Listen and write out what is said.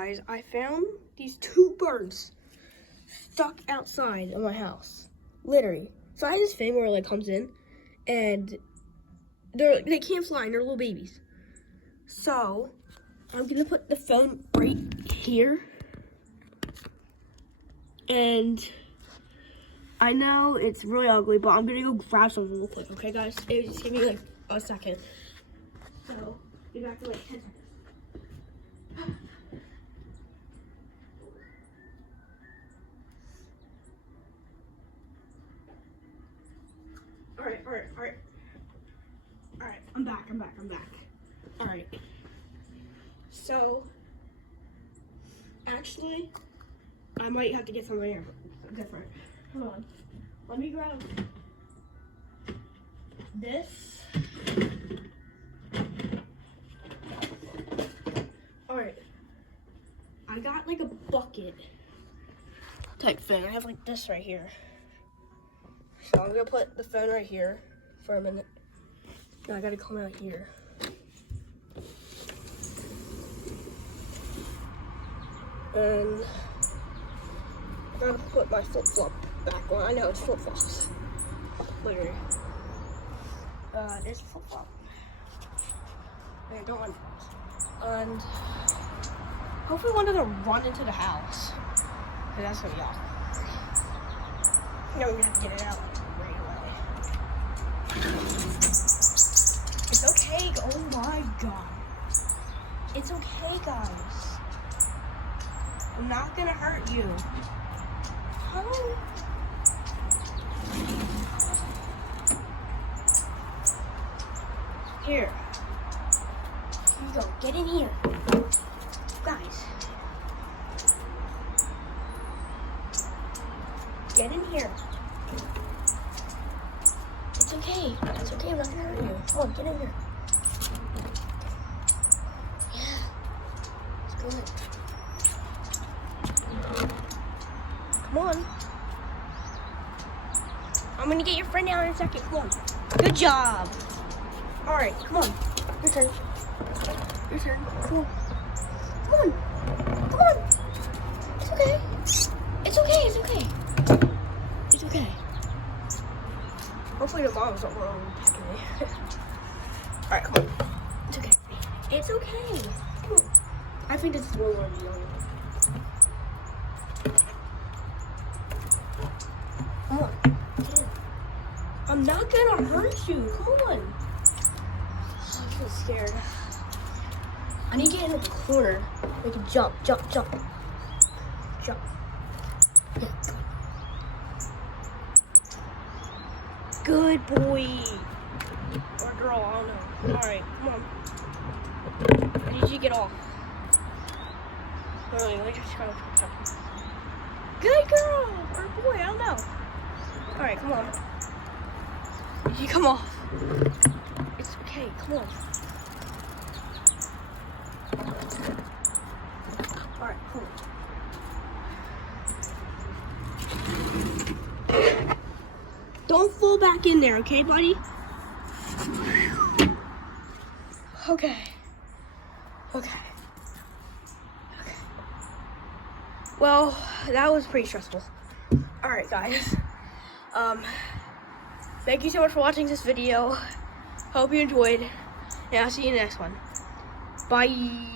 guys, I found these two birds stuck outside of my house, literally. So I have this thing where it like comes in, and they can't fly, and they're little babies. So I'm gonna put the phone right here, and I know it's really ugly, but I'm gonna go grab something real quick, okay, guys? Just give me like a second. So be back in like 10 seconds. All right, I'm back. All right. So, actually, I might have to get something different. Hold on. Let me grab this. All right. I got like a bucket type thing. I have like this right here. So I'm gonna put the phone right here for a minute. Now I gotta come out here. And I gotta put my flip-flop back on. I know it's flip-flops. Literally. There's a flip-flop. Wait, don't want flip-flops. And hopefully one doesn't run into the house. Cause that's gonna be awesome. No, we're gonna have to get it out right away. It's okay. Oh my god. It's okay, guys. I'm not gonna hurt you. Oh. Here. Here you go. Get in here. Guys. Get in here. It's okay. It's okay. I'm not gonna hurt you. Come on, get in here. Yeah. It's good. Come on. I'm gonna get your friend out in a second. Come on. Good job. All right. Come on. Your turn. Your turn. Come on. Come on. Come on. It's okay. It's okay. It's okay. It's okay. Hopefully your mom's not wrong pecking me. Alright, come on. It's okay. It's okay. Come on. I think this is where we're going. Come on. Get in. I'm not gonna hurt you. Come on. I feel scared. I need to get in the corner. Make a jump. Jump. Yeah. Good boy. Or girl, I don't know. Alright, come on. I need you to get off. Really, let me just go. Good girl! Or boy, I don't know. Alright, come on. You come off. It's okay, come on. Alright, cool. Don't fall back in there, okay, buddy? Okay. Well, that was pretty stressful. All right, guys. Thank you so much for watching this video. Hope you enjoyed, and I'll see you in the next one. Bye.